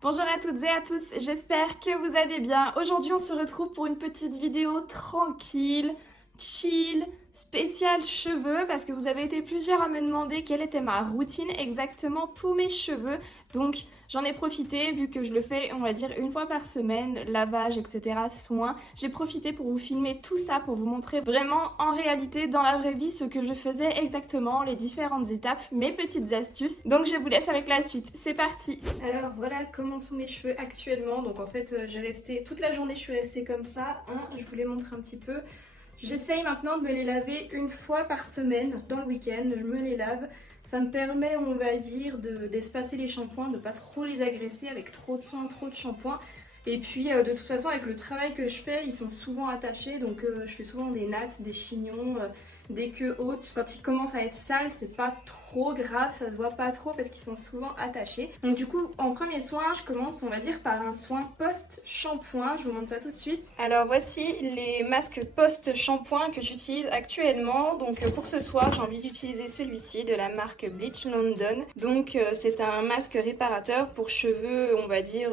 Bonjour à toutes et à tous, j'espère que vous allez bien. Aujourd'hui on se retrouve pour une petite vidéo tranquille, chill, spéciale cheveux parce que vous avez été plusieurs à me demander quelle était ma routine exactement pour mes cheveux. Donc j'en ai profité vu que je le fais on va dire une fois par semaine, lavage etc, soins. J'ai profité pour vous filmer tout ça pour vous montrer vraiment en réalité dans la vraie vie ce que je faisais exactement, les différentes étapes, mes petites astuces. Donc je vous laisse avec la suite, c'est parti. Alors voilà comment sont mes cheveux actuellement. Donc en fait j'ai resté toute la journée, je suis restée comme ça, hein. Je vous les montre un petit peu. J'essaye maintenant de me les laver une fois par semaine, dans le week-end, je me les lave. Ça me permet, on va dire, d'espacer les shampoings, de ne pas trop les agresser avec trop de soin, trop de shampoing. Et puis de toute façon avec le travail que je fais, ils sont souvent attachés, donc je fais souvent des nattes, des chignons, des queues hautes. Quand ils commencent à être sales, c'est pas trop grave, ça se voit pas trop parce qu'ils sont souvent attachés. Donc du coup, en premier soin, je commence, on va dire, par un soin post-shampoing. Je vous montre ça tout de suite. Alors voici les masques post-shampoing que j'utilise actuellement. Donc pour ce soir, j'ai envie d'utiliser celui-ci de la marque Bleach London. Donc c'est un masque réparateur pour cheveux, on va dire,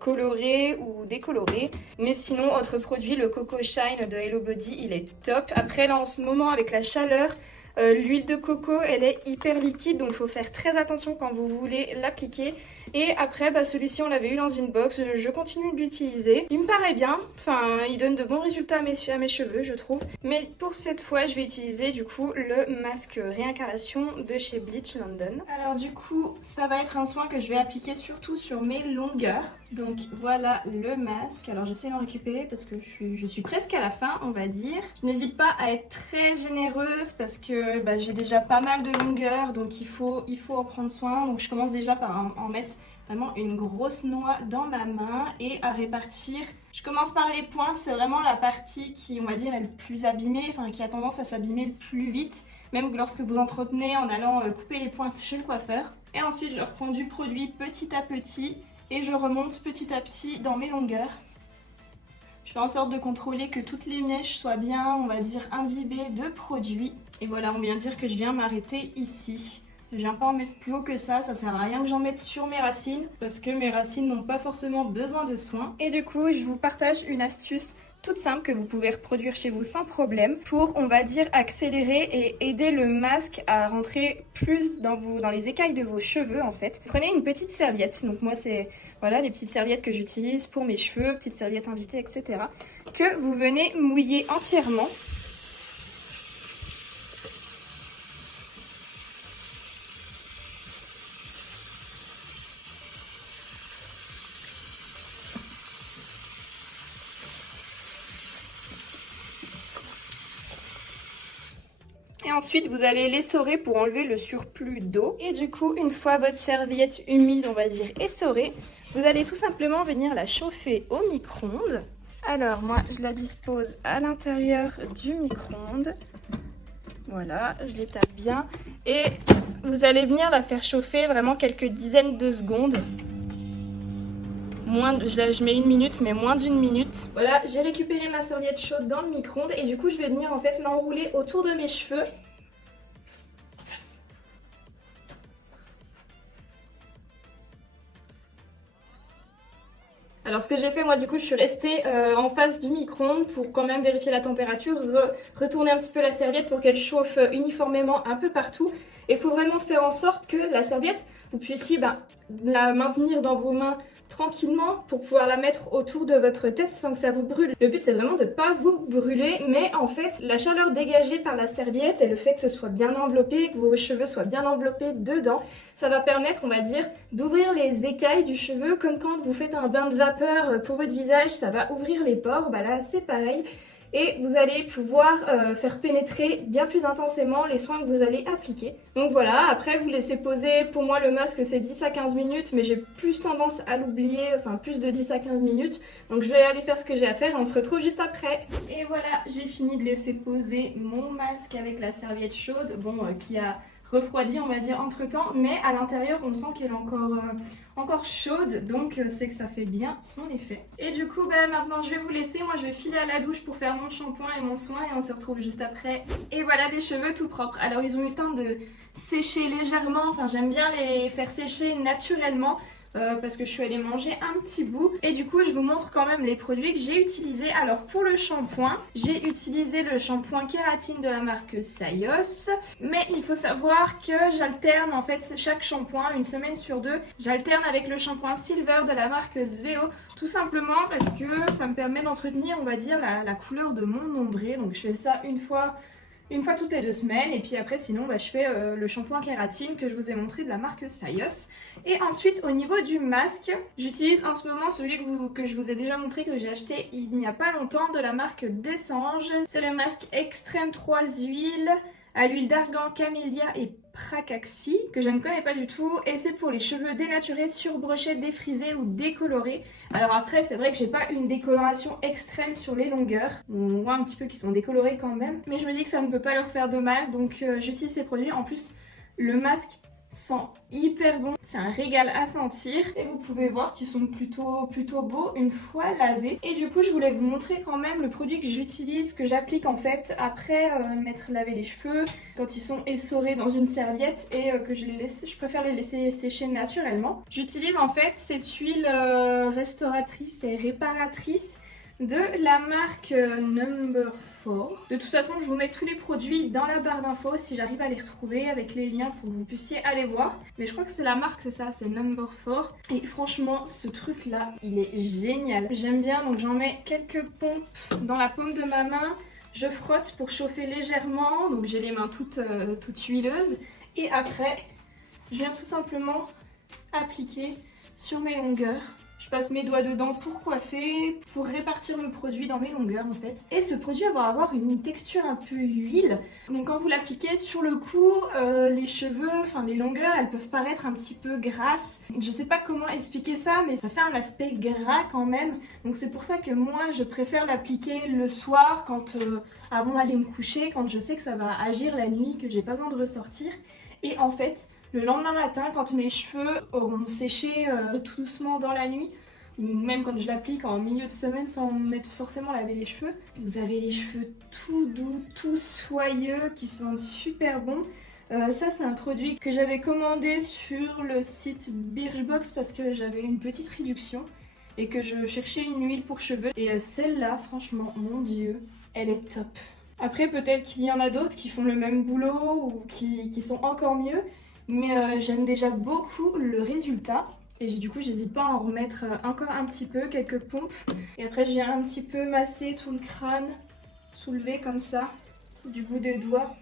colorés ou décolorés. Mais sinon, autre produit, le Coco Shine de Hello Body, il est top. Après là, en ce moment, avec la chaleur, l'huile de coco elle est hyper liquide, donc il faut faire très attention quand vous voulez l'appliquer. Et après celui-ci on l'avait eu dans une box, je continue de l'utiliser, il me paraît bien, enfin il donne de bons résultats à mes cheveux je trouve. Mais pour cette fois je vais utiliser du coup le masque réincarnation de chez Bleach London. Alors du coup ça va être un soin que je vais appliquer surtout sur mes longueurs. Donc voilà le masque, alors j'essaie d'en récupérer parce que je suis presque à la fin on va dire. Je n'hésite pas à être très généreuse parce que j'ai déjà pas mal de longueur, donc il faut en prendre soin. Donc je commence déjà par en mettre vraiment une grosse noix dans ma main et à répartir. Je commence par les pointes, c'est vraiment la partie qui on va dire est le plus abîmée, enfin qui a tendance à s'abîmer le plus vite, même lorsque vous entretenez en allant couper les pointes chez le coiffeur. Et ensuite je reprends du produit petit à petit et je remonte petit à petit dans mes longueurs. Je fais en sorte de contrôler que toutes les mèches soient bien, on va dire, imbibées de produit. Et voilà, on vient dire que je viens m'arrêter ici. Je viens pas en mettre plus haut que ça sert à rien que j'en mette sur mes racines parce que mes racines n'ont pas forcément besoin de soins. Et du coup, je vous partage une astuce toute simple que vous pouvez reproduire chez vous sans problème pour, on va dire, accélérer et aider le masque à rentrer plus dans les écailles de vos cheveux en fait. Prenez une petite serviette, donc moi c'est voilà les petites serviettes que j'utilise pour mes cheveux, petites serviettes invitées, etc. que vous venez mouiller entièrement. Et ensuite, vous allez l'essorer pour enlever le surplus d'eau. Et du coup, une fois votre serviette humide, on va dire essorée, vous allez tout simplement venir la chauffer au micro-ondes. Alors, moi, je la dispose à l'intérieur du micro-ondes. Voilà, je l'étape bien. Et vous allez venir la faire chauffer vraiment quelques dizaines de secondes. Je mets 1 minute, mais moins d'1 minute. Voilà, j'ai récupéré ma serviette chaude dans le micro-ondes et du coup je vais venir en fait l'enrouler autour de mes cheveux. Alors ce que j'ai fait moi du coup je suis restée en face du micro-ondes pour quand même vérifier la température, retourner un petit peu la serviette pour qu'elle chauffe uniformément un peu partout. Et il faut vraiment faire en sorte que la serviette, vous puissiez la maintenir dans vos mains tranquillement pour pouvoir la mettre autour de votre tête sans que ça vous brûle. Le but c'est vraiment de ne pas vous brûler, mais en fait la chaleur dégagée par la serviette et le fait que ce soit bien enveloppé, que vos cheveux soient bien enveloppés dedans, ça va permettre, on va dire, d'ouvrir les écailles du cheveu comme quand vous faites un bain de vapeur pour votre visage, ça va ouvrir les pores, là c'est pareil. Et vous allez pouvoir faire pénétrer bien plus intensément les soins que vous allez appliquer. Donc voilà, après vous laissez poser, pour moi le masque c'est 10 à 15 minutes, mais j'ai plus tendance à l'oublier, enfin plus de 10 à 15 minutes. Donc je vais aller faire ce que j'ai à faire et on se retrouve juste après. Et voilà, j'ai fini de laisser poser mon masque avec la serviette chaude, qui a refroidi on va dire entre temps, mais à l'intérieur on sent qu'elle est encore chaude, donc c'est que ça fait bien son effet. Et du coup maintenant je vais vous laisser, moi je vais filer à la douche pour faire mon shampoing et mon soin et on se retrouve juste après. Et voilà des cheveux tout propres. Alors ils ont eu le temps de sécher légèrement, enfin j'aime bien les faire sécher naturellement parce que je suis allée manger un petit bout. Et du coup, je vous montre quand même les produits que j'ai utilisés. Alors pour le shampoing, j'ai utilisé le shampoing kératine de la marque Sayos. Mais il faut savoir que j'alterne en fait chaque shampoing une semaine sur deux. J'alterne avec le shampoing Silver de la marque Sveo. Tout simplement parce que ça me permet d'entretenir, on va dire, la couleur de mon nombril. Donc je fais ça une fois toutes les 2 semaines. Et puis après, sinon, je fais le shampoing kératine que je vous ai montré de la marque Sayos. Et ensuite, au niveau du masque, j'utilise en ce moment celui que je vous ai déjà montré, que j'ai acheté il n'y a pas longtemps, de la marque Dessange. C'est le masque Extrême 3 huiles à l'huile d'argan, camélia et pracaxi, que je ne connais pas du tout, et c'est pour les cheveux dénaturés, surbrochés, défrisés ou décolorés. Alors après, c'est vrai que j'ai pas une décoloration extrême sur les longueurs, on voit un petit peu qu'ils sont décolorés quand même, mais je me dis que ça ne peut pas leur faire de mal, donc j'utilise ces produits. En plus, le masque sent hyper bon, c'est un régal à sentir, et vous pouvez voir qu'ils sont plutôt beaux une fois lavés. Et du coup, je voulais vous montrer quand même le produit que j'utilise, que j'applique en fait après m'être lavé les cheveux, quand ils sont essorés dans une serviette, et que je préfère les laisser sécher naturellement. J'utilise en fait cette huile restauratrice et réparatrice de la marque Number 4. De toute façon, je vous mets tous les produits dans la barre d'infos si j'arrive à les retrouver avec les liens pour que vous puissiez aller voir. Mais je crois que c'est la marque, c'est ça, c'est Number 4. Et franchement, ce truc là, il est génial. J'aime bien, donc j'en mets quelques pompes dans la paume de ma main. Je frotte pour chauffer légèrement, donc j'ai les mains toutes huileuses. Et après, je viens tout simplement appliquer sur mes longueurs. Je passe mes doigts dedans pour coiffer, pour répartir le produit dans mes longueurs en fait. Et ce produit va avoir une texture un peu huile. Donc quand vous l'appliquez sur le cou, les cheveux, enfin les longueurs, elles peuvent paraître un petit peu grasses. Je sais pas comment expliquer ça, mais ça fait un aspect gras quand même. Donc c'est pour ça que moi je préfère l'appliquer le soir, avant d'aller me coucher, quand je sais que ça va agir la nuit, que j'ai pas besoin de ressortir. Et en fait, le lendemain matin, quand mes cheveux auront séché tout doucement dans la nuit, ou même quand je l'applique en milieu de semaine sans m'être forcément lavé les cheveux, vous avez les cheveux tout doux, tout soyeux, qui sentent super bon. Ça, c'est un produit que j'avais commandé sur le site Birchbox parce que j'avais une petite réduction et que je cherchais une huile pour cheveux. Et celle-là, franchement, mon Dieu, elle est top. Après, peut-être qu'il y en a d'autres qui font le même boulot ou qui sont encore mieux. Mais j'aime déjà beaucoup le résultat. Et du coup, j'hésite pas à en remettre encore un petit peu, quelques pompes. Et après, je viens un petit peu masser tout le crâne, soulever comme ça, du bout des doigts.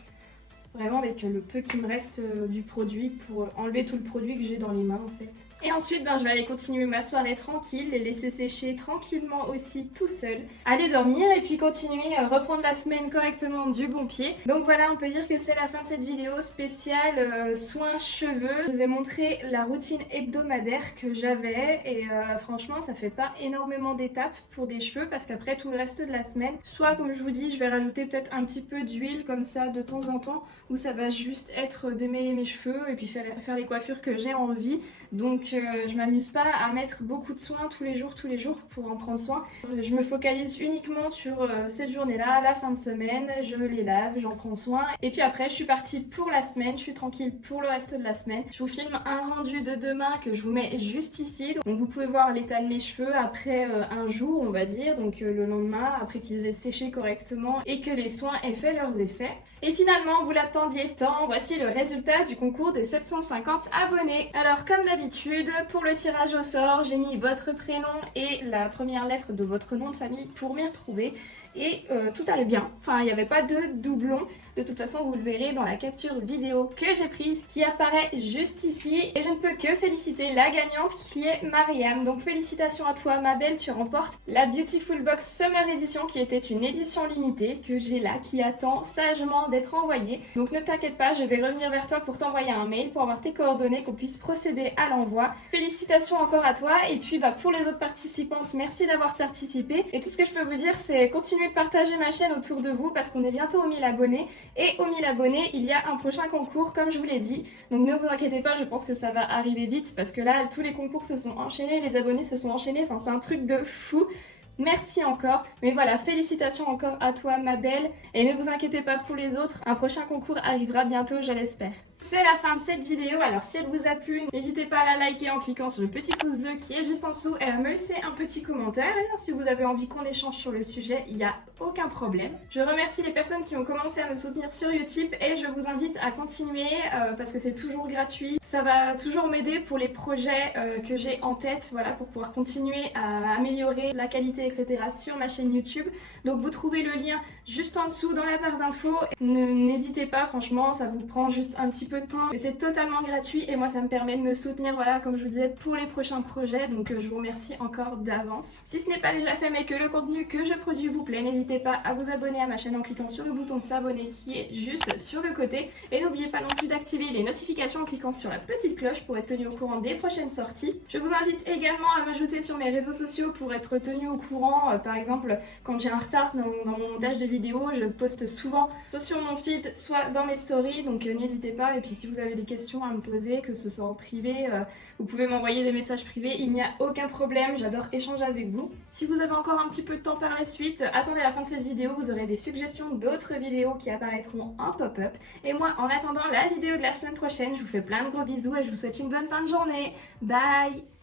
Vraiment avec le peu qui me reste du produit pour enlever tout le produit que j'ai dans les mains en fait. Et ensuite je vais aller continuer ma soirée tranquille, les laisser sécher tranquillement aussi tout seul, aller dormir et puis continuer à reprendre la semaine correctement du bon pied. Donc voilà, on peut dire que c'est la fin de cette vidéo spéciale soins cheveux. Je vous ai montré la routine hebdomadaire que j'avais et franchement ça fait pas énormément d'étapes pour des cheveux parce qu'après tout le reste de la semaine, soit comme je vous dis, je vais rajouter peut-être un petit peu d'huile comme ça de temps en temps, où ça va juste être démêler mes cheveux et puis faire les coiffures que j'ai envie. Donc je m'amuse pas à mettre beaucoup de soins tous les jours pour en prendre soin. Je me focalise uniquement sur cette journée-là, la fin de semaine, je me les lave, j'en prends soin. Et puis après je suis partie pour la semaine, je suis tranquille pour le reste de la semaine. Je vous filme un rendu de demain que je vous mets juste ici. Donc vous pouvez voir l'état de mes cheveux après un jour on va dire, donc le lendemain, après qu'ils aient séché correctement et que les soins aient fait leurs effets. Et finalement, vous l'attendiez tant, voici le résultat du concours des 750 abonnés. Alors comme d'habitude, pour le tirage au sort, j'ai mis votre prénom et la première lettre de votre nom de famille pour m'y retrouver. Et tout allait bien, enfin il n'y avait pas de doublon. De toute façon vous le verrez dans la capture vidéo que j'ai prise qui apparaît juste ici. Et je ne peux que féliciter la gagnante qui est Mariam. Donc félicitations à toi ma belle, tu remportes la Beautiful Box Summer Edition qui était une édition limitée que j'ai là, qui attend sagement d'être envoyée. Donc ne t'inquiète pas, je vais revenir vers toi pour t'envoyer un mail pour avoir tes coordonnées, qu'on puisse procéder à l'envoi. Félicitations encore à toi et puis pour les autres participantes, merci d'avoir participé. Et tout ce que je peux vous dire c'est continuez de partager ma chaîne autour de vous parce qu'on est bientôt aux 1000 abonnés. Et aux 1000 abonnés, il y a un prochain concours comme je vous l'ai dit. Donc ne vous inquiétez pas, je pense que ça va arriver vite parce que là, tous les concours se sont enchaînés, les abonnés se sont enchaînés, enfin c'est un truc de fou. Merci encore, mais voilà, félicitations encore à toi ma belle. Et ne vous inquiétez pas pour les autres, un prochain concours arrivera bientôt, je l'espère. C'est la fin de cette vidéo, alors si elle vous a plu, n'hésitez pas à la liker en cliquant sur le petit pouce bleu qui est juste en dessous et à me laisser un petit commentaire. Et si vous avez envie qu'on échange sur le sujet, il n'y a aucun problème. Je remercie les personnes qui ont commencé à me soutenir sur Utip et je vous invite à continuer parce que c'est toujours gratuit. Ça va toujours m'aider pour les projets que j'ai en tête, voilà, pour pouvoir continuer à améliorer la qualité, etc. sur ma chaîne YouTube. Donc vous trouvez le lien juste en dessous dans la barre d'infos. N'hésitez pas, franchement, ça vous prend juste un petit peu de temps, mais c'est totalement gratuit et moi ça me permet de me soutenir, voilà, comme je vous disais, pour les prochains projets. Donc je vous remercie encore d'avance. Si ce n'est pas déjà fait mais que le contenu que je produis vous plaît, n'hésitez pas à vous abonner à ma chaîne en cliquant sur le bouton s'abonner qui est juste sur le côté. Et n'oubliez pas non plus d'activer les notifications en cliquant sur la petite cloche pour être tenu au courant des prochaines sorties. Je vous invite également à m'ajouter sur mes réseaux sociaux pour être tenu au courant. Par exemple, quand j'ai un retard dans mon montage de vidéos, je poste souvent soit sur mon feed, soit dans mes stories. Donc n'hésitez pas. Et puis si vous avez des questions à me poser, que ce soit en privé, vous pouvez m'envoyer des messages privés. Il n'y a aucun problème. J'adore échanger avec vous. Si vous avez encore un petit peu de temps par la suite, attendez la fin de cette vidéo. Vous aurez des suggestions d'autres vidéos qui apparaîtront en pop-up. Et moi, en attendant la vidéo de la semaine prochaine, je vous fais plein de gros bisous et je vous souhaite une bonne fin de journée. Bye!